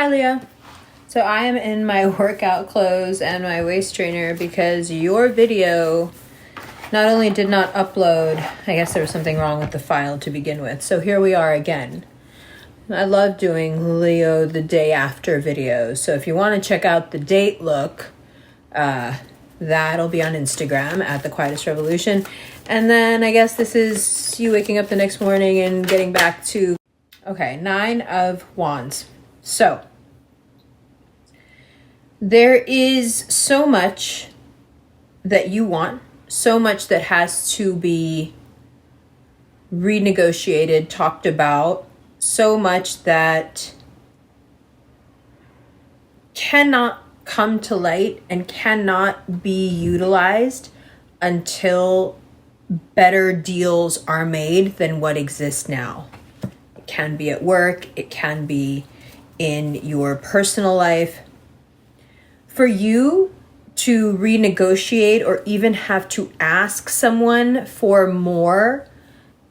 Hi, Leah. So I am in my workout clothes and my waist trainer because your video not only did not upload, I guess there was something wrong with the file to begin with. So here we are again. I love doing Leo the day after videos. So if you want to check out the date look, that'll be on Instagram at the Quietest Revolution. And then I guess this is you waking up the next morning and getting back to, okay, 9 of Wands. So there is so much that you want, so much that has to be renegotiated, talked about, so much that cannot come to light and cannot be utilized until better deals are made than what exists now. It can be at work, it can be in your personal life. For you to renegotiate or even have to ask someone for more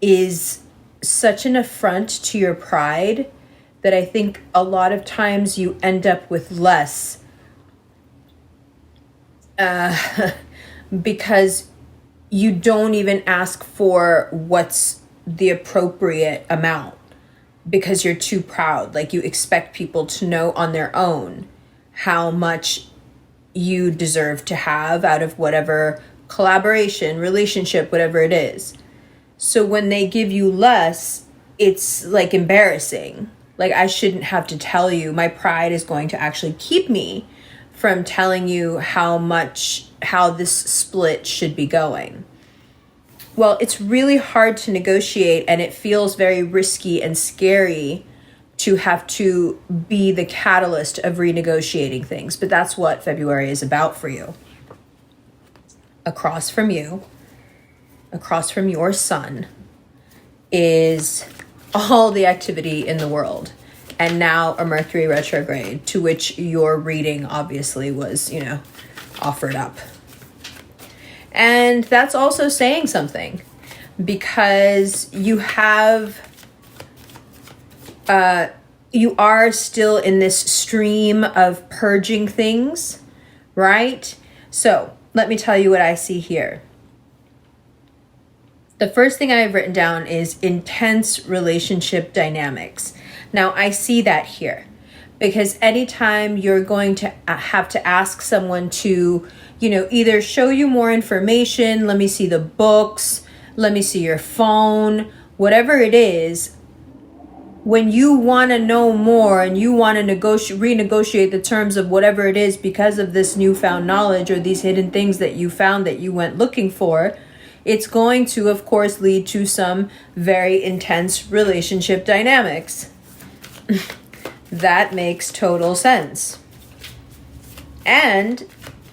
is such an affront to your pride that I think a lot of times you end up with less because you don't even ask for what's the appropriate amount because you're too proud. Like you expect people to know on their own how much you deserve to have out of whatever collaboration, relationship, whatever it is. So when they give you less, it's like embarrassing. Like I shouldn't have to tell you. My pride is going to actually keep me from telling you how this split should be going. Well, it's really hard to negotiate and it feels very risky and scary to have to be the catalyst of renegotiating things. But that's what February is about for you. Across from you, across from your sun, is all the activity in the world. And now a Mercury retrograde, to which your reading obviously was, offered up. And that's also saying something because you are still in this stream of purging things, right? So let me tell you what I see here. The first thing I have written down is intense relationship dynamics. Now I see that here because anytime you're going to have to ask someone to, either show you more information, let me see the books, let me see your phone, whatever it is, when you want to know more and you want to renegotiate the terms of whatever it is because of this newfound knowledge or these hidden things that you found that you went looking for, it's going to, of course, lead to some very intense relationship dynamics. That makes total sense. And,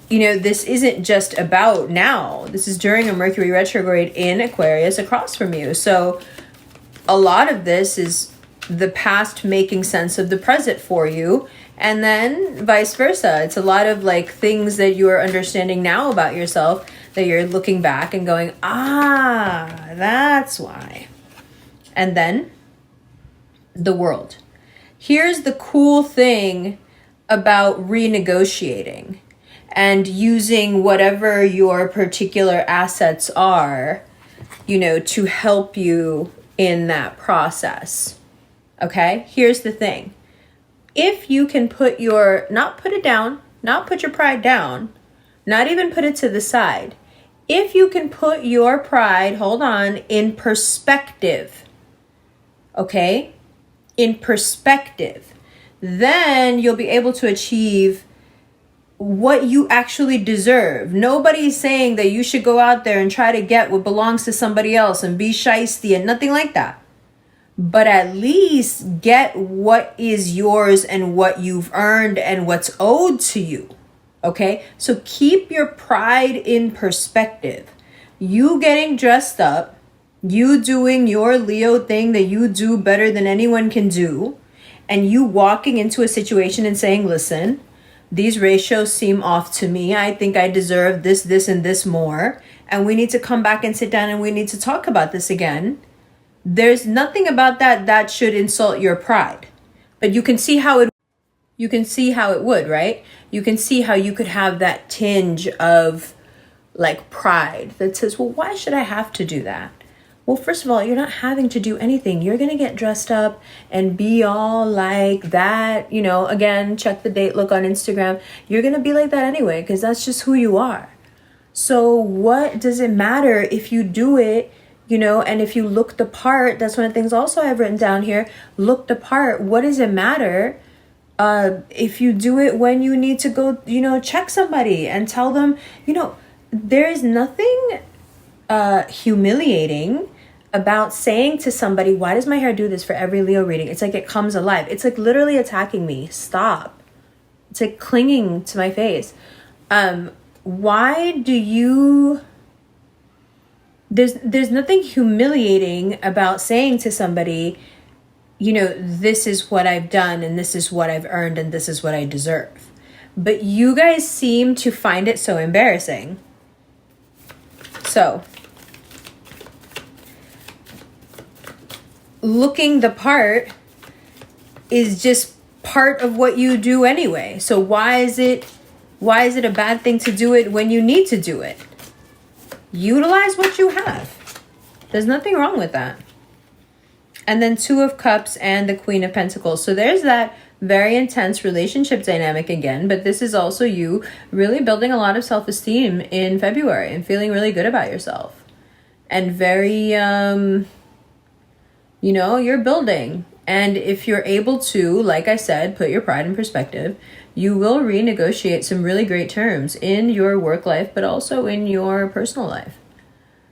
this isn't just about now. This is during a Mercury retrograde in Aquarius across from you. So a lot of this is the past making sense of the present for you. And then vice versa. It's a lot of things that you are understanding now about yourself that you're looking back and going, that's why. And then the world. Here's the cool thing about renegotiating and using whatever your particular assets are, to help you in that process. Okay? Here's the thing. If you can put not put your pride down, not even put it to the side. If you can put your pride, in perspective, okay? In perspective, then you'll be able to achieve what you actually deserve. Nobody's saying that you should go out there and try to get what belongs to somebody else and be shiesty and nothing like that. But at least get what is yours and what you've earned and what's owed to you. Okay? So keep your pride in perspective. You getting dressed up, you doing your Leo thing that you do better than anyone can do, and you walking into a situation and saying, listen, these ratios seem off to me. I think I deserve this, and this more. And we need to come back and sit down and we need to talk about this again. There's nothing about that should insult your pride. But you can see how it You can see how it would, right? You can see how you could have that tinge of like pride that says, well, why should I have to do that? Well, first of all, you're not having to do anything. You're going to get dressed up and be all like that. You know, again, check the date look on Instagram. You're going to be like that anyway, because that's just who you are. So what does it matter if you do it, you know, and if you look the part? That's one of the things also I've written down here. Look the part. What does it matter if you do it when you need to go, you know, check somebody and tell them, you know, there is nothing humiliating about saying to somebody, why does my hair do this for every Leo reading? It's like it comes alive. It's like literally attacking me. Stop. It's like clinging to my face. Why do you... There's nothing humiliating about saying to somebody, you know, this is what I've done and this is what I've earned and this is what I deserve. But you guys seem to find it so embarrassing. So, looking the part is just part of what you do anyway. So why is it a bad thing to do it when you need to do it? Utilize what you have. There's nothing wrong with that. And then 2 of Cups and the Queen of Pentacles. So there's that very intense relationship dynamic again, but this is also you really building a lot of self-esteem in February and feeling really good about yourself. And very, you know, you're building. And if you're able to, like I said, put your pride in perspective, you will renegotiate some really great terms in your work life, but also in your personal life.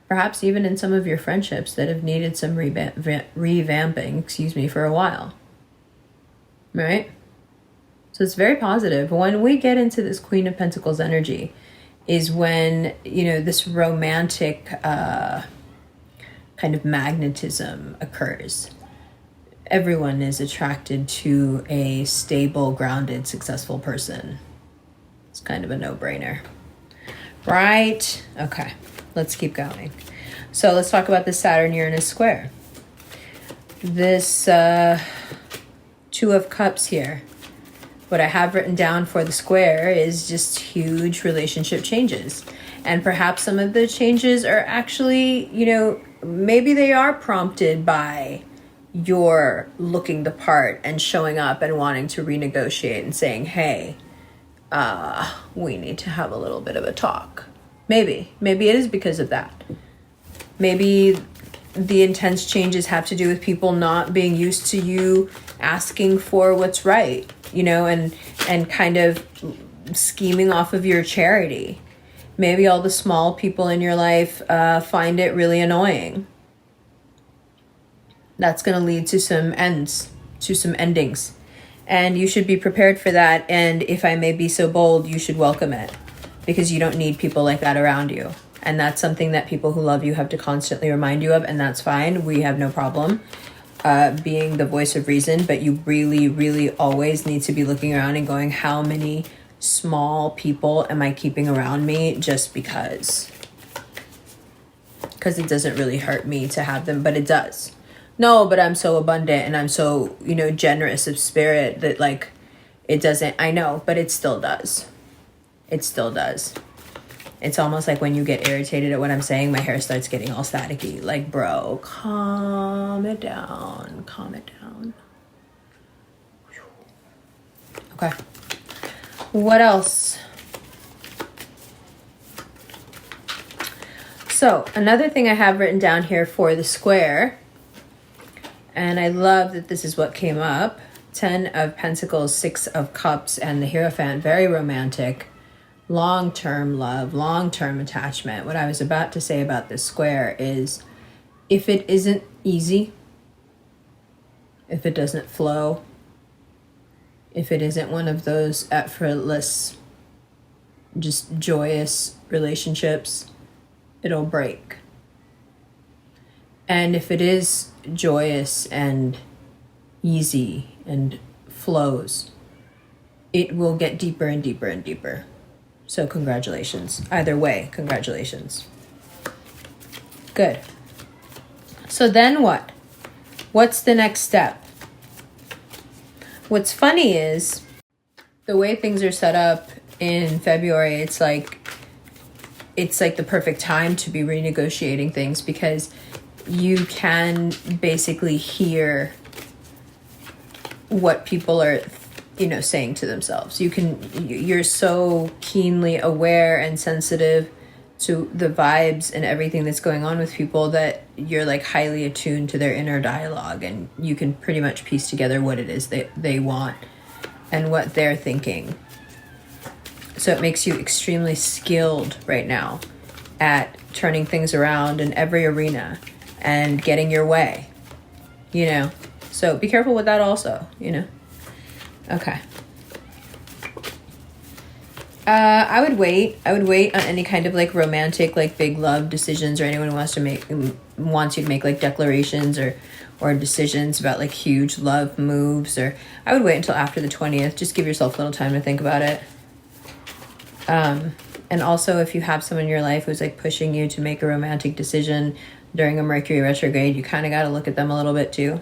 Perhaps even in some of your friendships that have needed some revamping, for a while. Right? So it's very positive. When we get into this Queen of Pentacles energy is when, you know, this romantic kind of magnetism occurs. Everyone is attracted to a stable, grounded, successful person. It's kind of a no-brainer. Right? Okay, let's keep going. So let's talk about the Saturn-Uranus square. This 2 of Cups here. What I have written down for the square is just huge relationship changes. And perhaps some of the changes are actually, you know, maybe they are prompted by your looking the part and showing up and wanting to renegotiate and saying, hey, we need to have a little bit of a talk. Maybe it is because of that. Maybe the intense changes have to do with people not being used to you asking for what's right, you know, and kind of scheming off of your charity. Maybe all the small people in your life find it really annoying. That's going to lead to some endings. And you should be prepared for that. And if I may be so bold, you should welcome it, because you don't need people like that around you. And that's something that people who love you have to constantly remind you of. And that's fine. We have no problem being the voice of reason. But you really, really always need to be looking around and going, how many small people am I keeping around me just because? Because it doesn't really hurt me to have them, but it does. No, but I'm so abundant and I'm so, you know, generous of spirit that, like, it doesn't, I know, but it still does. It still does. It's almost like when you get irritated at what I'm saying, my hair starts getting all staticky. Like, bro, calm it down. Calm it down. Okay. What else? So, another thing I have written down here for the square, and I love that this is what came up. 10 of Pentacles, 6 of Cups, and the Hierophant. Very romantic. Long-term love, long-term attachment. What I was about to say about this square is, if it isn't easy, if it doesn't flow, if it isn't one of those effortless, just joyous relationships, it'll break. And if it is joyous and easy and flows, it will get deeper and deeper and deeper. So congratulations. Either way, congratulations. Good. So then what? What's the next step? What's funny is the way things are set up in February, it's like the perfect time to be renegotiating things, because you can basically hear what people are, you know, saying to themselves. You're so keenly aware and sensitive to the vibes and everything that's going on with people that you're like highly attuned to their inner dialogue, and you can pretty much piece together what it is they want and what they're thinking. So it makes you extremely skilled right now at turning things around in every arena and getting your way, you know. So be careful with that also, you know. Okay. I would wait on any kind of like romantic, like big love decisions, or anyone who wants you to make like declarations or decisions about like huge love moves. Or I would wait until after the 20th. Just give yourself a little time to think about it. And also, if you have someone in your life who's like pushing you to make a romantic decision during a Mercury retrograde, you kind of got to look at them a little bit too.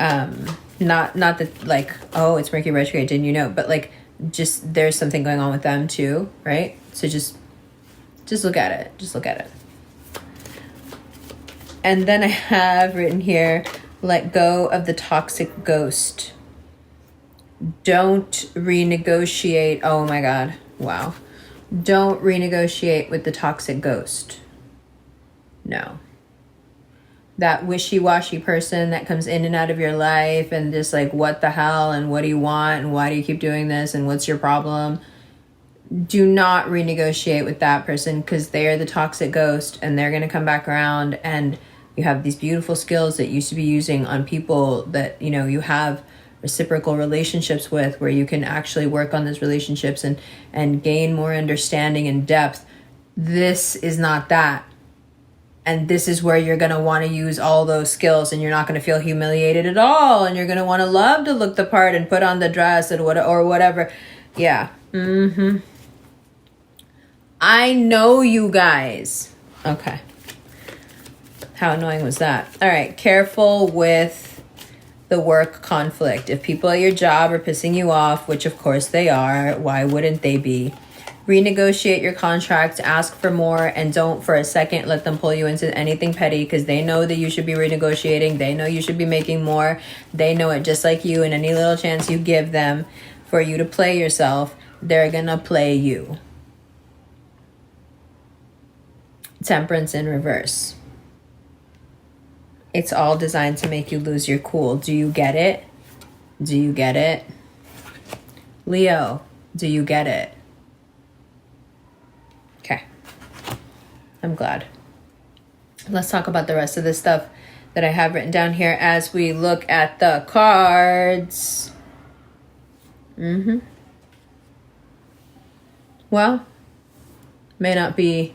Not that like, oh, it's Mercury retrograde, didn't you know? But like, just there's something going on with them too, right? So just look at it. Just look at it. And then I have written here, let go of the toxic ghost. Don't renegotiate. Oh my God. Wow. Don't renegotiate with the toxic ghost. No. That wishy-washy person that comes in and out of your life and just like, what the hell, and what do you want, and why do you keep doing this, and what's your problem? Do not renegotiate with that person, because they are the toxic ghost, and they're going to come back around, and you have these beautiful skills that you used to be using on people that, you know, you have reciprocal relationships with, where you can actually work on those relationships and gain more understanding and depth. This is not that. And this is where you're going to want to use all those skills, and you're not going to feel humiliated at all. And you're going to want to love to look the part and put on the dress and whatever. Yeah. I know you guys. Okay. How annoying was that? All right. Careful with the work conflict. If people at your job are pissing you off, which of course they are, why wouldn't they be? Renegotiate your contract, ask for more, and don't for a second let them pull you into anything petty, because they know that you should be renegotiating. They know you should be making more. They know it just like you, and any little chance you give them for you to play yourself, they're gonna play you. Temperance in reverse. It's all designed to make you lose your cool. Do you get it? Do you get it? Leo, do you get it? Okay. I'm glad. Let's talk about the rest of this stuff that I have written down here as we look at the cards. Well, may not be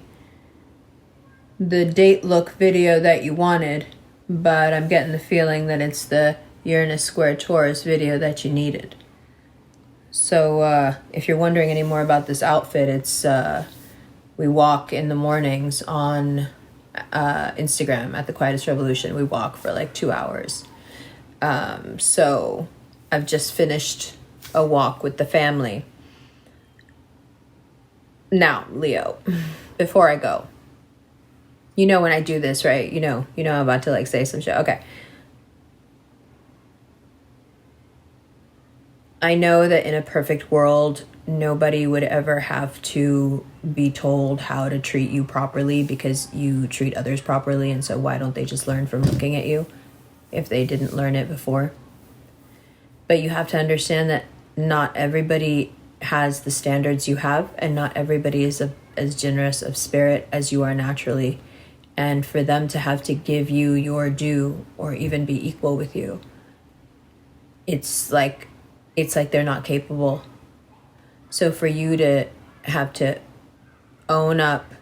the date look video that you wanted, but I'm getting the feeling that it's the Uranus square Taurus video that you needed. So if you're wondering any more about this outfit, it's we walk in the mornings on Instagram at the Quietest Revolution. We walk for like 2 hours. So I've just finished a walk with the family. Now, Leo, before I go, you know when I do this, right? You know I'm about to like say some shit. Okay. I know that in a perfect world, nobody would ever have to be told how to treat you properly, because you treat others properly. And so why don't they just learn from looking at you if they didn't learn it before? But you have to understand that not everybody has the standards you have, and not everybody is as generous of spirit as you are naturally. And for them to have to give you your due or even be equal with you, it's like they're not capable. So for you to have to own up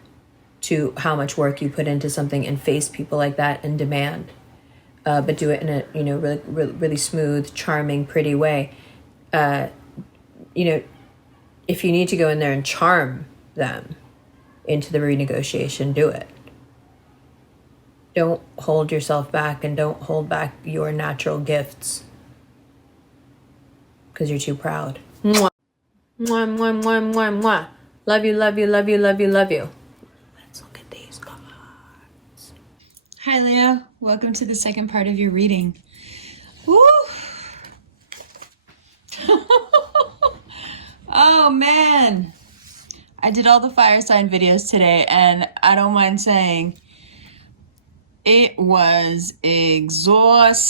to how much work you put into something and face people like that and demand, but do it in a really smooth, charming, pretty way. If you need to go in there and charm them into the renegotiation, do it. Don't hold yourself back, and don't hold back your natural gifts because you're too proud. Mwah. Mwah, mwah, mwah, mwah, mwah. Love you, love you, love you, love you, love you. Let's look at these cards. Hi, Leo. Welcome to the second part of your reading. Woo! Oh, man. I did all the fire sign videos today, and I don't mind saying it was exhausting.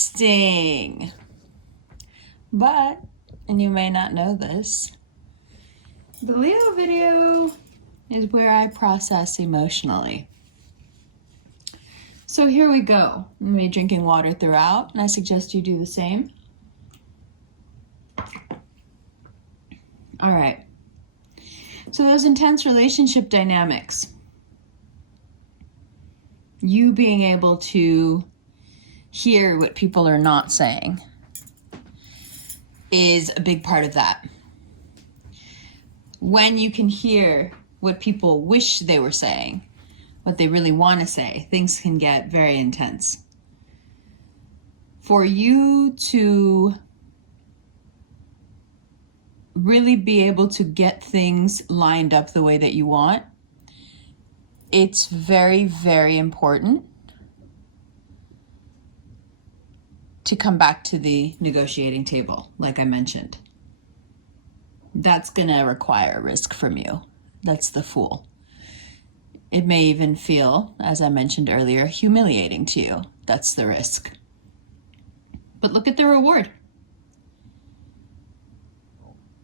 But, and you may not know this, the Leo video is where I process emotionally. So here we go. I'm going to be drinking water throughout, and I suggest you do the same. All right. So those intense relationship dynamics, you being able to hear what people are not saying, is a big part of that. When you can hear what people wish they were saying, what they really want to say, things can get very intense. For you to really be able to get things lined up the way that you want, it's very, very important to come back to the negotiating table, like I mentioned. That's going to require risk from you. That's the Fool. It may even feel, as I mentioned earlier, humiliating to you. That's the risk. But look at the reward.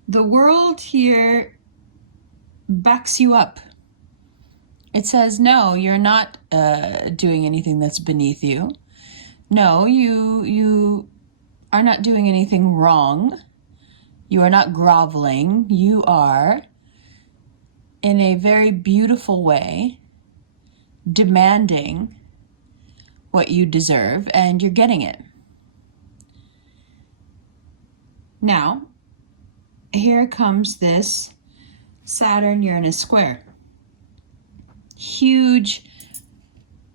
The world here backs you up. It says, no, you're not doing anything that's beneath you. No, you are not doing anything wrong. You are not groveling. You are, in a very beautiful way, demanding what you deserve, and you're getting it. Now, here comes this Saturn-Uranus square. Huge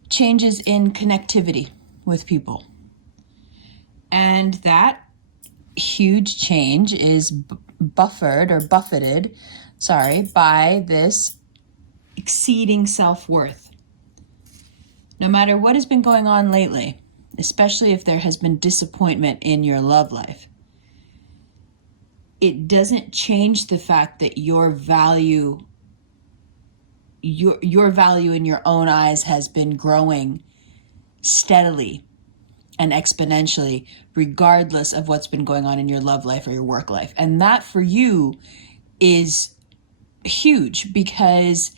changes in connectivity with people. And that huge change is buffeted by this exceeding self-worth. No matter what has been going on lately, especially if there has been disappointment in your love life, it doesn't change the fact that your value in your own eyes has been growing steadily and exponentially, regardless of what's been going on in your love life or your work life. And that for you is huge, because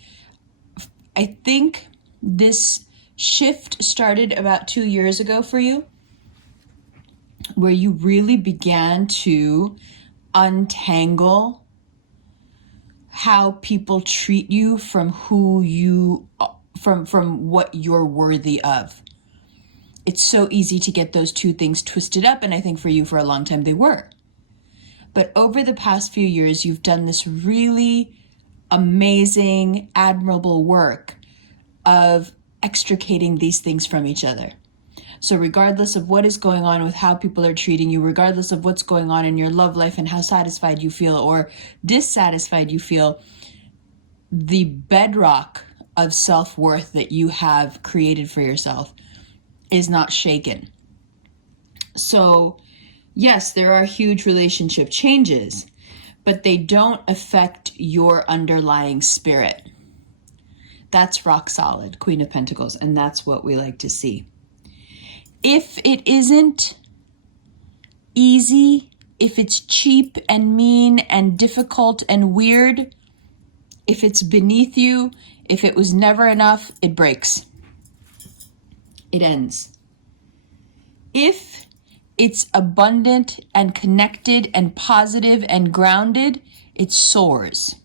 I think this shift started about 2 years ago for you, where you really began to untangle how people treat you from from what you're worthy of. It's so easy to get those two things twisted up, and I think for you for a long time they were. But over the past few years, you've done this really amazing, admirable work of extricating these things from each other. So regardless of what is going on with how people are treating you, regardless of what's going on in your love life and how satisfied you feel or dissatisfied you feel, the bedrock of self-worth that you have created for yourself is not shaken. So yes, there are huge relationship changes, but they don't affect your underlying spirit. That's rock solid, Queen of Pentacles, and that's what we like to see. If it isn't easy, if it's cheap and mean and difficult and weird, if it's beneath you, if it was never enough, it breaks. It ends. If it's abundant and connected and positive and grounded, it soars.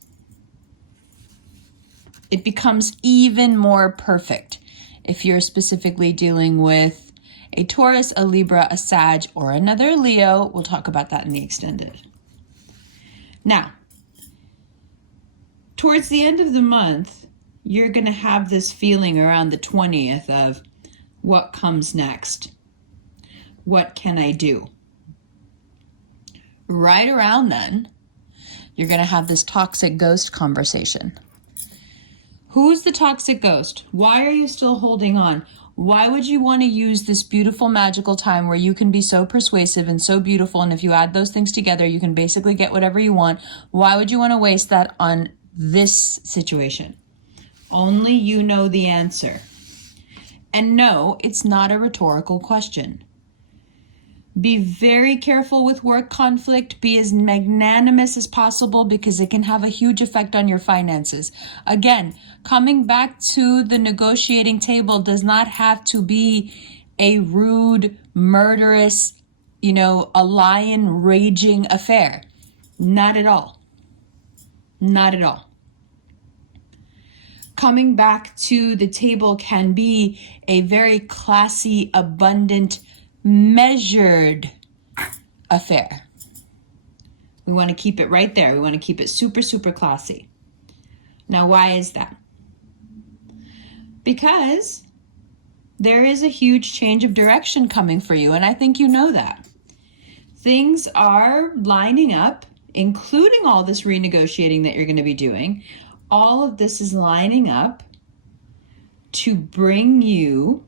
It becomes even more perfect if you're specifically dealing with a Taurus, a Libra, a Sag, or another Leo. We'll talk about that in the extended. Now, towards the end of the month, you're going to have this feeling around the 20th of what comes next. What can I do? Right around then, You're going to have this toxic ghost conversation. Who's the toxic ghost? Why are you still holding on? Why would you want to use this beautiful, magical time where you can be so persuasive and so beautiful, and if you add those things together, you can basically get whatever you want? Why would you want to waste that on this situation? Only you know the answer. And no, it's not a rhetorical question. Be very careful with work conflict. Be as magnanimous as possible because it can have a huge effect on your finances. Again, coming back to the negotiating table does not have to be a rude, murderous, a lion raging affair. Not at all. Not at all. Coming back to the table can be a very classy, abundant, measured affair. We want to keep it right there. We want to keep it super, super classy. Now, why is that? Because there is a huge change of direction coming for you, and I think you know that. Things are lining up, including all this renegotiating that you're going to be doing. All of this is lining up to bring you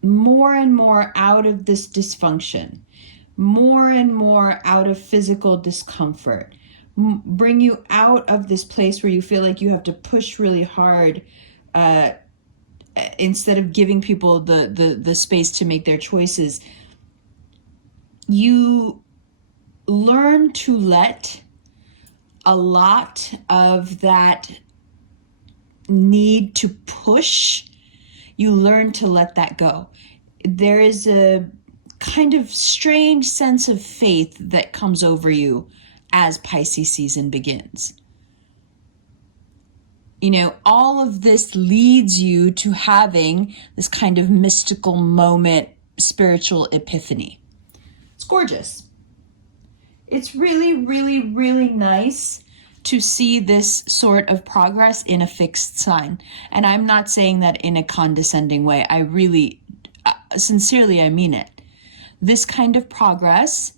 more and more out of this dysfunction, more and more out of physical discomfort, bring you out of this place where you feel like you have to push really hard instead of giving people the space to make their choices. You learn to let a lot of that need to push, you learn to let that go. There is a kind of strange sense of faith that comes over you as Pisces season begins. All of this leads you to having this kind of mystical moment, spiritual epiphany. It's gorgeous. It's really, really, really nice to see this sort of progress in a fixed sign. And I'm not saying that in a condescending way. I really, sincerely, I mean it. This kind of progress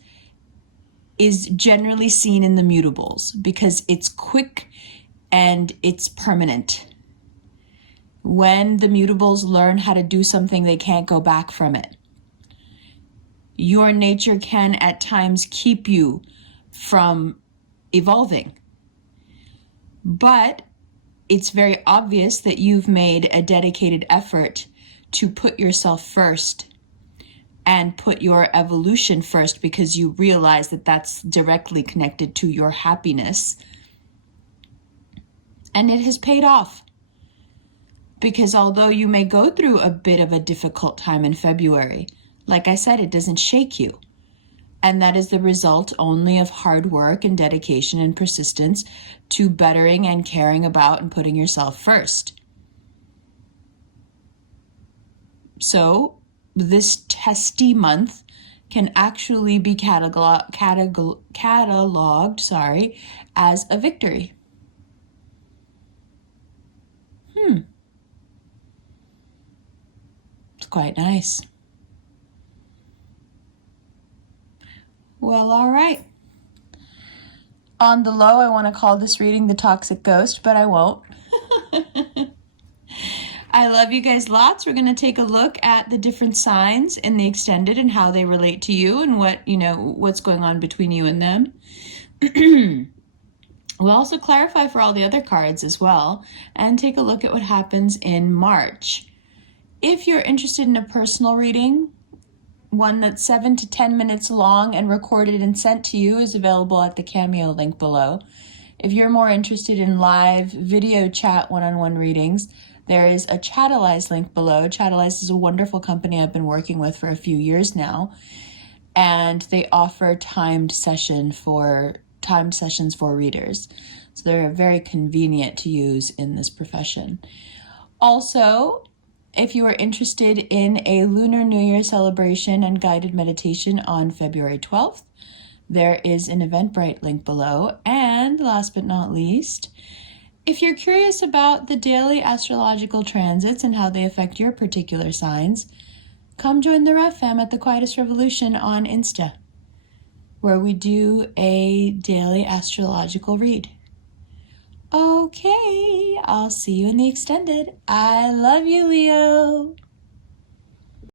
is generally seen in the mutables because it's quick and it's permanent. When the mutables learn how to do something, they can't go back from it. Your nature can at times keep you from evolving. But it's very obvious that you've made a dedicated effort to put yourself first and put your evolution first because you realize that that's directly connected to your happiness. And it has paid off. Because although you may go through a bit of a difficult time in February, like I said, it doesn't shake you. And that is the result only of hard work and dedication and persistence to bettering and caring about and putting yourself first. So this testy month can actually be cataloged as a victory. It's quite nice. Well, all right. On the low, I want to call this reading the toxic ghost, but I won't. I love you guys lots. We're going to take a look at the different signs in the extended and how they relate to you and what's going on between you and them. We'll also clarify for all the other cards as well and take a look at what happens in March. If you're interested in a personal reading, one that's 7 to 10 minutes long and recorded and sent to you is available at the Cameo link below. If you're more interested in live video chat one-on-one readings, there is a Chatalize link below. Chatalize is a wonderful company I've been working with for a few years now, and they offer timed sessions for readers. So they're very convenient to use in this profession. Also, if you are interested in a Lunar New Year celebration and guided meditation on February 12th, there is an Eventbrite link below. And last but not least, if you're curious about the daily astrological transits and how they affect your particular signs, come join the Rev Fam at the Quietest Revolution on Insta. where we do a daily astrological read. Okay, I'll see you in the extended. I love you, Leo.